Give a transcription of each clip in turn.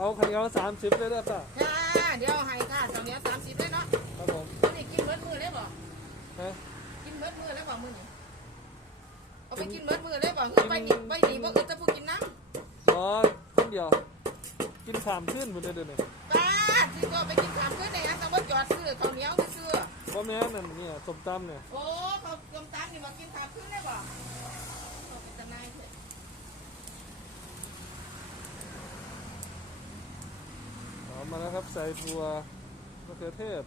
เอาข้าวเหนียวสามสิบเลยได้ป่ะค่ะเดี๋ยวให้ค่ะสองเดียวสามสิบเลยเนาะครับผมมื้อนี้กินเบิดมือเลยบ่ฮะกินเบิดมือเลยบ่มื้อนี้เอาไปกินเบิดมือเลยบ่คือไปนี่ไปนี่บ่คือจะผู้กินน้ำอ๋อคนเดียว กินสามขึ้นหมดเลยเดี๋ยวนี้ป้าที่ก็ไปกินข้าวเพื่อนได้ยังแต่ว่าจอดซื้อข้าวเหนียวซื้อเพราะแม่นั่นเนี่ยสมตำเนี่ยโอ้เขากำตังนี่มากินข้าวขึ้นได้บ่เอาไปจะนายเถอะ หอ มมาแล้วครับ ใส่บัวมะเขือเทศ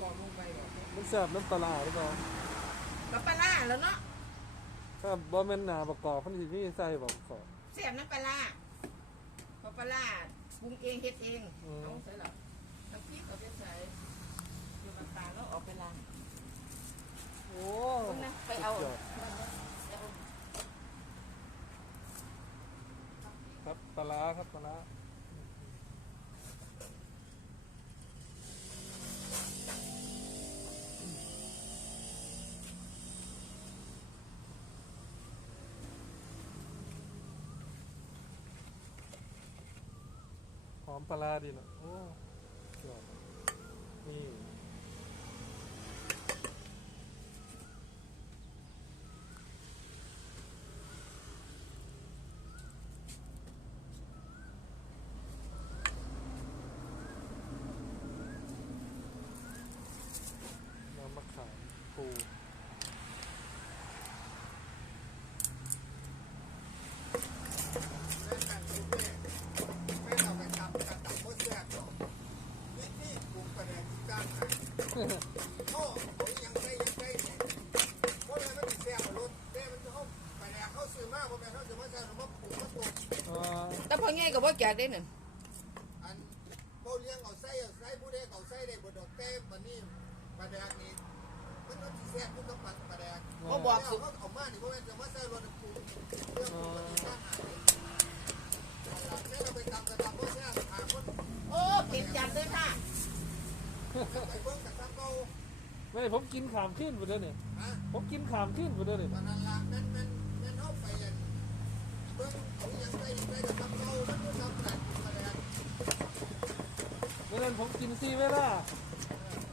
กรอกลงไปบ่มันแซ่บน้ำปลาร้าหรือเปล่ากับปลาร้าแล้วเนาะถ้าบ่แม่นหนาประกอบพันสิมีใส่บอกขอแซ่บน้ำปลาร้าเพราะปลาร้าปรุงเองเฮ็ดเองอืม เอาใส่ละน้ำพริกเอาไปใส่อยู่น้ำตาลแล้วออกไปล้าง โอ้เอานะไปเอาสุดยดครับปลาร้าครับปลาร้าหอมปลาร้าดีนะโอ้สุดยอดนี่น้ำมะขามปู เล่นกันทุกเนี่ยไม่เอาไปทำกันตับโคตรแซ่บหรอกนี่ที่ปรุงประเด็นที่จ้างให้โอ้โหยังไงยังไงเนี่ยเพราะอะไรมันถึงแซ่บรสแซ่บมันจะเข้า ประเด็นเข้าซื้อมากเพราะแม่เขาจะมาใช้มาปรุงมาปรุงเอ่อแต่พอไงก็บ่แก่ได้นั่นอันเขาเลี้ยงเอาไส้เอาไส้ผู้ใดเอาไส้ได้บดอกเต้มันนี่ประเด็นนี้มันก็แซ่บทุกปันประเด็นบ่บอกเอาสุเขาเอามานี่เพราะว่าจะมาใช้รสปรุงเรื่องปรุงมันจ้างให้แค่เราไปทำกันทำเพราะแซ่บหาคนโอ้เผ็ดจัดเลยค่ะไปเบิ่งกับทำเขาไม่ผมกินขามขึ้นไปเด้อเนี่ยฮะผมกินขามขึ้นไปเด้อเนี่ยตอนนั้นละนั่นนั่ เบิ่งเอายังไงยังไงกับทำเขานั่นก็ทำแต่มาแล้วเมื่อนั้นผมกินซีเวลา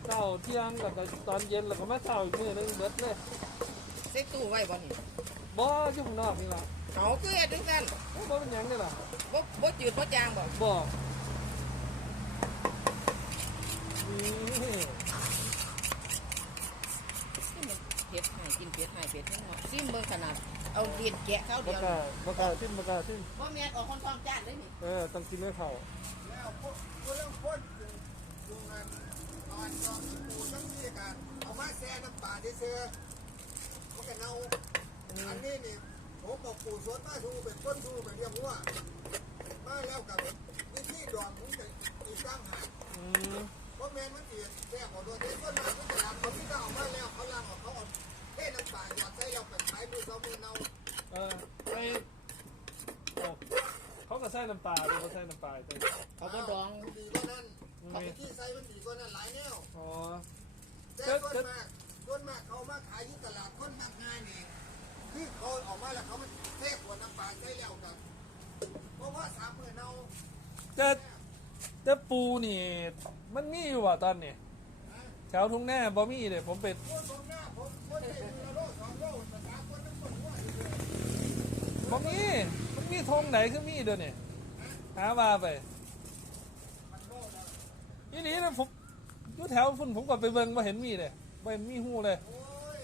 เช้าเที่ยงกับตอนเย็นแล้วก็มาเช้าอีกมื้อหนึงเบิดเลยใส่ตู้ไว้บ่นี่บ่อยู่ข้างนอกนี่ล่ะเขาคือเฮ็ดจังซั่นโอ้บ่เป็นหยังนี่ล่ะบ่บ่จืดบ่จางบ่บ่นี่เผ็ดให้กินเผ็ดให้เผ็ดให้เนาะซิมเบิ่งขนาด เอาเลียนแกะข้าวบ่เดียวกล้าบ่กล้าทิ้มบ่กล้าทิ้มบ่แม่นออกคนท้องจานเลยนี่เออต้องกินให้เข้าแล้วพวกพวกเรื่องพ่นดูงานตอนตอนปูต้องมีการเอามาแช่น้ำปลาที่เสือมันก็เน่าอันนี้นี่ผมบอกปูสวนมาทูเป็นต้นทูเป็นเรียกว่ามาแล้วกับวิธีดอกผมจะอีกตั้งหากอืมเพราะแมนมันเสียแซ่บเอาตัวเด็กก็มาก็จะรับเขา เน่าเออไปโอ้เขาก็ใส่น้ำปลาด้วยเขาใส่น้ำปลาด้วยเขาบ่ดองดีกว่านั้นเขาไปที่ใส่มันดีกว่านั้นหลายแนวอ๋อแต่ส่วนมากส่วนมากเขามาขายที่ตลาดคนมากงายนี่คือเขาออกมาแล้วเขามันเทขวดน้ำปลาใส่แล้วกันเพราะว่าสามมือเน่าแต่แต่ปูนี่มันมีอยู่ว่ะตอนนี้แถวทุ่งแน่บ่มีเลยผมไปโคตรตรงหน้าผมคนเดี บ่มีมันมีธงไหนคือมีเด้อเนี่ยหาว่าไปมันโลแล้วอีนี้นะผมอยู่แถวฝุ่นผมก็ไปเบิ่งบ่เห็นมีเลยบ่เห็นมีหูเลยโอ้ย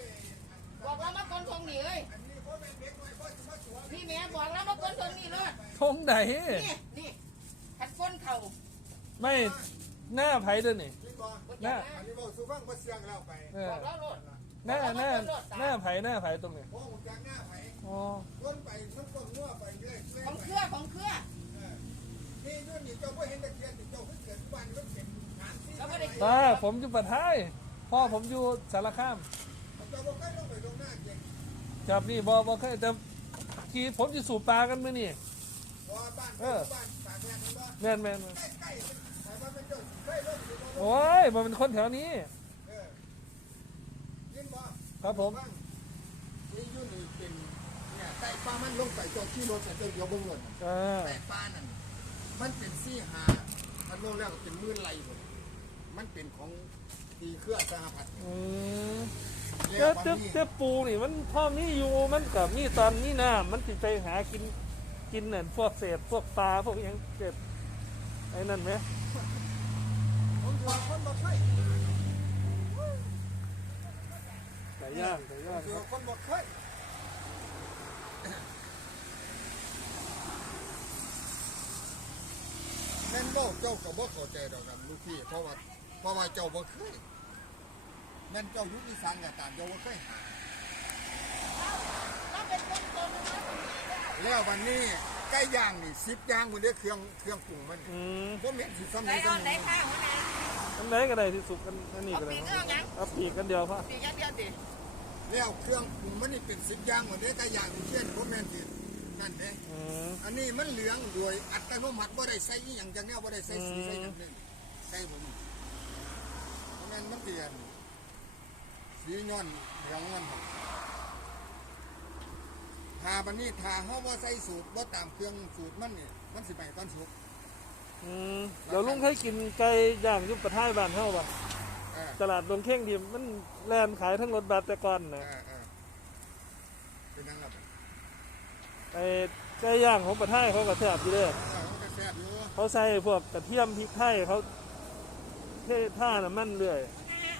บอกแล้วมาคนทงนี่เอ้ยอันนี้เพราะเป็นเด็กน้อยเพราะจะมาสวนพี่แม่บอกแล้วมาคนทงนี่เลยธงไหนนี่นี่ขัดก้นเข่าไม่หน้าไผเด้อนี่นี่บอกบ่จักอันนะนี้บอกสูฟังมาเสียงแล้วไปเออบอกแล้วโลด หน้าหน้าหน้าไผหน้าไผตรงนี้เพราะผมจากหน้าไผอ๋อต้นไปต้นต้นงัวไปเรื่อยเรื่อยของไปเครือของเครือนี่ด้วยนี่เจ้าพ่เห็นตะเคียนเจ้าเพิ่งเกิดบ้านเพิ่งเก็บงานที่แล้วไม่ได้ตาผมอยู่ปะท้ายพ่อผมอยู่สารคามเจ้าบอกให้ลงไปตรงหน้าเก็บจับนี่บ่บ่เคยแต่ที่ผมจะสูบปลากันมื้อนี่พอบ้านบ้านสาแทนนั่นว่าแม่นแม่นแม่นใกล้ๆแต่ว่าเป็นเจ้าใกล้ลงอยู่ตรงโอ้ยมันเป็นคนแถวนี้เออ ครับผม นี่ยุ่นนี่เป็นเนี่ยไก่ปลามันลงใส่จอที่รถใส่เจ้าเดียวเบิ่งเลยอ่าไก่ปลานั่นมันเป็นซี่หามันลงแล้วก็เป็นมื่นไหลหมดมันเป็นของดีเครือสหพัฒน์อืมเรียเจ้ากว่าเจ้านี่เจ้าปูนี่มันพ่อมีอยู่มันกับมีตอนมีน้ำมันติดไปหากินกินเนี่ยพวกเศษพวกปลาพวกหยังเก็บไอ้นั่นไหมผมถือว่าคนบ่เคย ไก่ย่างไก่ย่างถือครับว่าคนบ่เคยแม่นบ่เจ้าก็บ่เข้าใจดอกนะลูกพี่เพราะว่าเพราะว่าเจ้าบ่เคยแม่นเจ้าอยู่อีสานก็ตามเจ้าบ่เคยหาเราเป็นคนตรงนะแล้ววันนี้ไก่ย่างนี่10ย่างมันได้เครื่องเครื่องปรุงมันอืมบ่แม่นสิซ้ำไหนนี้เอาซ้ำไหนนี้ข้าวไหน อันไหนก็ได้ที่สุกอันอันนี้ก็ได้เอาปีกเอาหยังเอาปีกกันเดียวพ่อปีกอย่างเดียวสิแล้วเครื่องปรุงมันนี่เป็น10ย่างมันได้ไก่ย่างเช่นบ่แม่นสินั่นเด้อืม อันนี้มันเหลืองโดยอัตโนมัติบ่ได้ใส่อหย่างจังแนวบ่ได้ใส่สีอืม ใส่หยังเลยใส่ผมเพราะงั้นมันเปลี่ยนสีย้อนเหลืองมันครับทาบันนี้ทาเฮาบ่ใส่สูตรบ่ตามเครื่องสูตรมันนี่มันสิไปตอนสุก อืมเดี๋ยวลุงเคยกินไก่ย่างอยุบประท้ายบ้านเฮาป่ะเออตลาดดงเข่งดีมันแลนขายทั้งรถบัสแต่ก่อนเอนะอเออเป็นยังล่ะไอ้ไก่ย่างของประท้ายเขาก็แซ่บอยู่เด้อเออมันก็แซ่บอยู่เขาใส่พวกกระเทียมพริกไทยเขาเทท่าน้ำมันเรื่อย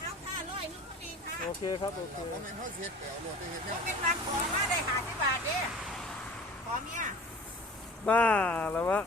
เอาค่าร้อยนึงพอดีค่ะโอเคครับโอเคเราบ่แม่นเฮาสิเฮ็ดแปลวโลดไปเฮ็ดแนผวมเป็นบางขอมาได้หาสิบบาทเด้ขอเมียบ้าแล้ววะ